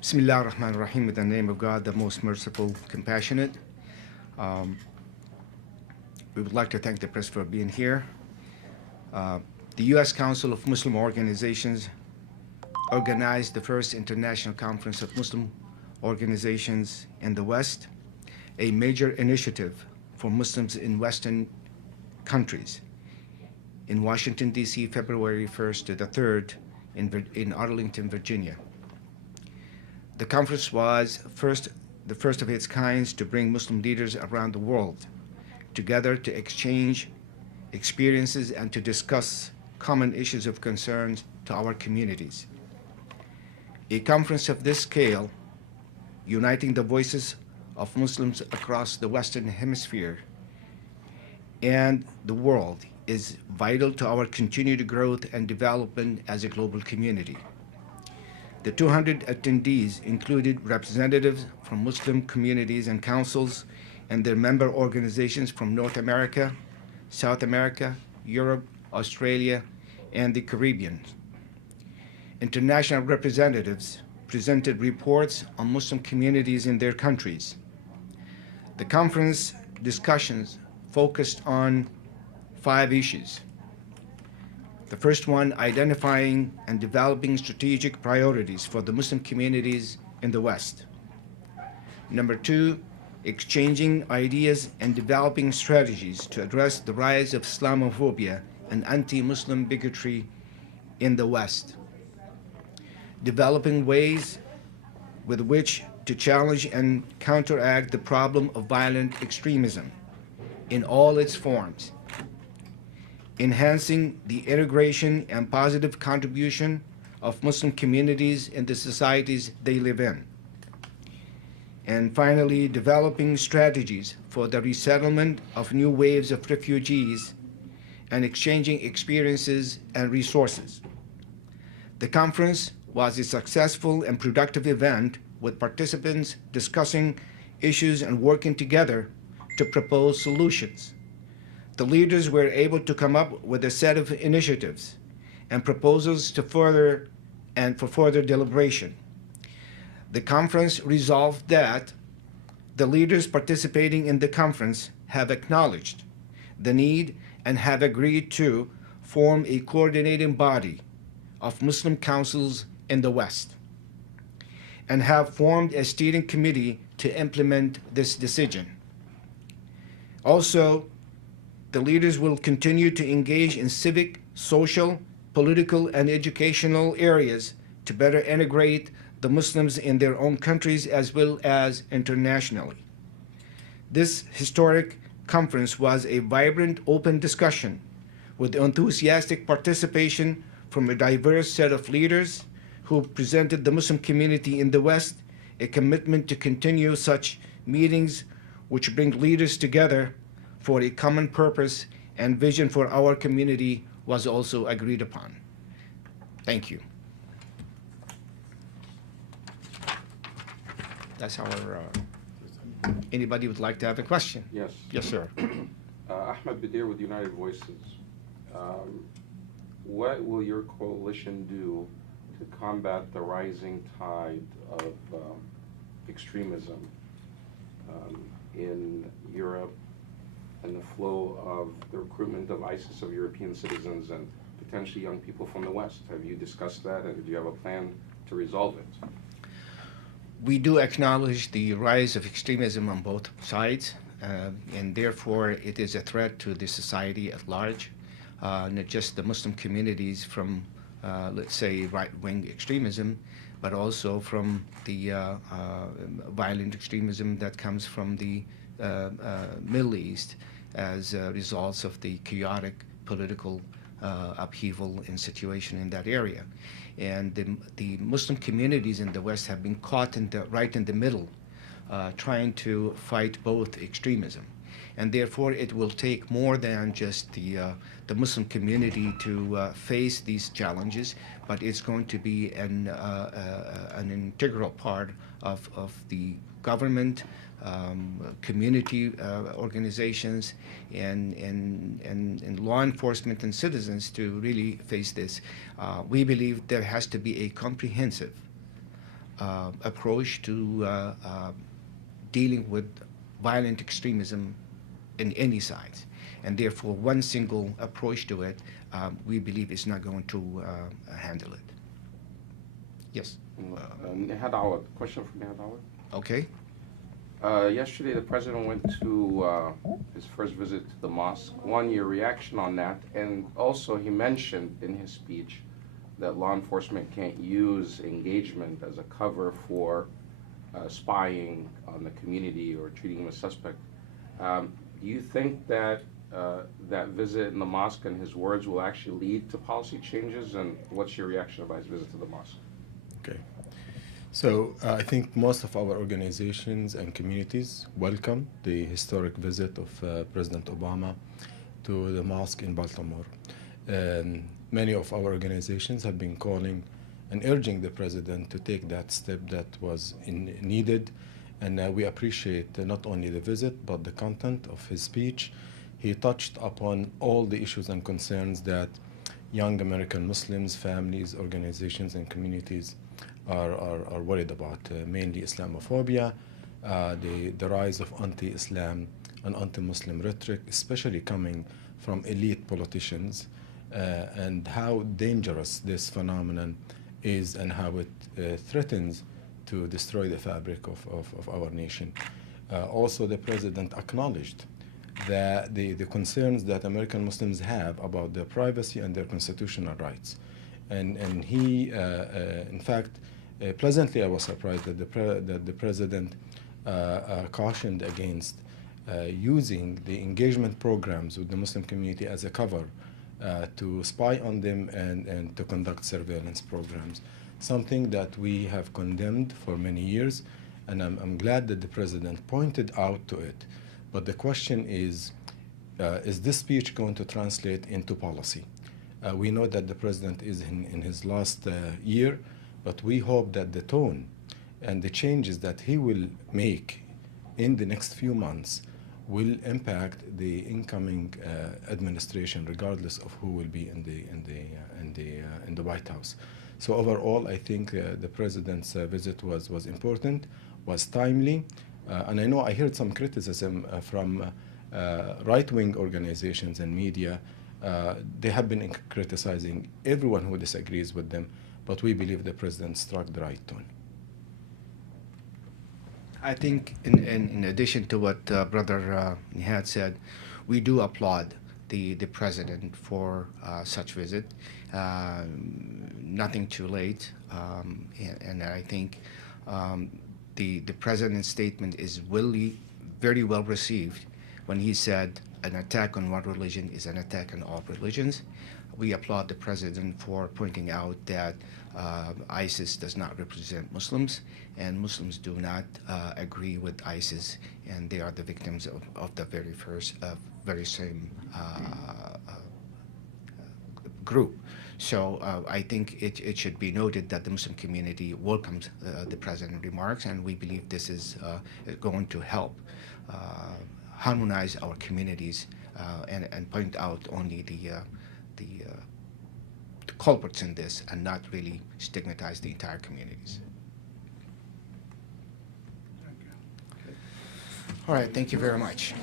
Bismillah ar-Rahman ar-Rahim, in the name of God, the most merciful, compassionate. Um, we would like to thank the press for being here. The U.S. Council of Muslim Organizations organized the first international conference of Muslim organizations in the West, a major initiative for Muslims in Western countries, in Washington, D.C., February 1st to the 3rd in Arlington, Virginia. The conference was the first of its kind to bring Muslim leaders around the world together to exchange experiences and to discuss common issues of concern to our communities. A conference of this scale, uniting the voices of Muslims across the Western Hemisphere and the world, is vital to our continued growth and development as a global community. The 200 attendees included representatives from Muslim communities and councils and their member organizations from North America, South America, Europe, Australia, and the Caribbean. International representatives presented reports on Muslim communities in their countries. The conference discussions focused on 5 issues. The first one, identifying and developing strategic priorities for the Muslim communities in the West. Number 2, exchanging ideas and developing strategies to address the rise of Islamophobia and anti-Muslim bigotry in the West. Developing ways with which to challenge and counteract the problem of violent extremism in all its forms. Enhancing the integration and positive contribution of Muslim communities in the societies they live in. And finally, developing strategies for the resettlement of new waves of refugees and exchanging experiences and resources. The conference was a successful and productive event with participants discussing issues and working together to propose solutions. The leaders were able to come up with a set of initiatives and proposals for further deliberation. The conference resolved that the leaders participating in the conference have acknowledged the need and have agreed to form a coordinating body of Muslim councils in the West and have formed a steering committee to implement this decision. Also, the leaders will continue to engage in civic, social, political, and educational areas to better integrate the Muslims in their own countries as well as internationally. This historic conference was a vibrant, open discussion with enthusiastic participation from a diverse set of leaders who presented the Muslim community in the West. A commitment to continue such meetings which bring leaders together for a common purpose and vision for our community was also agreed upon. Thank you. That's our, anybody would like to have a question? Yes. Yes, sir. Ahmed Badir with United Voices. What will your coalition do to combat the rising tide of extremism in Europe and the flow of the recruitment of ISIS of European citizens and potentially young people from the West? Have you discussed that, and do you have a plan to resolve it? We do acknowledge the rise of extremism on both sides, and therefore it is a threat to the society at large, not just the Muslim communities from, let's say, right-wing extremism, but also from the violent extremism that comes from the Middle East as results of the chaotic political upheaval and situation in that area. And the Muslim communities in the West have been caught right in the middle, trying to fight both extremism. And therefore, it will take more than just the Muslim community to face these challenges, but it's going to be an integral part of the government, community organizations, and law enforcement and citizens to really face this. We believe there has to be a comprehensive approach to dealing with violent extremism in any side. And therefore, one single approach to it, we believe is not going to handle it. Yes. Nihad Awad, question from Nihad Awad. Okay. Yesterday, the president went to his first visit to the mosque. One, your reaction on that, and also he mentioned in his speech that law enforcement can't use engagement as a cover for spying on the community or treating him as suspect. Do you think that that visit in the mosque and his words will actually lead to policy changes? And what's your reaction about his visit to the mosque? Okay. So I think most of our organizations and communities welcome the historic visit of President Obama to the mosque in Baltimore. Many of our organizations have been calling and urging the president to take that step that was needed. And we appreciate not only the visit, but the content of his speech. He touched upon all the issues and concerns that young American Muslims, families, organizations, and communities are worried about, mainly Islamophobia, the rise of anti-Islam and anti-Muslim rhetoric, especially coming from elite politicians, and how dangerous this phenomenon is and how it threatens to destroy the fabric of our nation. Also, the president acknowledged that the concerns that American Muslims have about their privacy and their constitutional rights. And he, in fact, pleasantly I was surprised that the president cautioned against using the engagement programs with the Muslim community as a cover to spy on them and to conduct surveillance programs, something that we have condemned for many years, and I'm glad that the president pointed out to it. But the question is this speech going to translate into policy? We know that the president is in his last year, but we hope that the tone and the changes that he will make in the next few months will impact the incoming administration, regardless of who will be in the White House. So overall, I think the president's visit was important, was timely, and I know I heard some criticism from right-wing organizations and media. They have been criticizing everyone who disagrees with them, but we believe the president struck the right tone. I think in addition to what Brother Nihad said, we do applaud the president for such visit. Nothing too late, and I think the president's statement is really very well received when he said an attack on one religion is an attack on all religions. We applaud the president for pointing out that ISIS does not represent Muslims, and Muslims do not agree with ISIS, and they are the victims of the very same group. So I think it should be noted that the Muslim community welcomes the president's remarks, and we believe this is going to help harmonize our communities and point out only the culprits in this and not really stigmatize the entire communities. All right, thank you very much.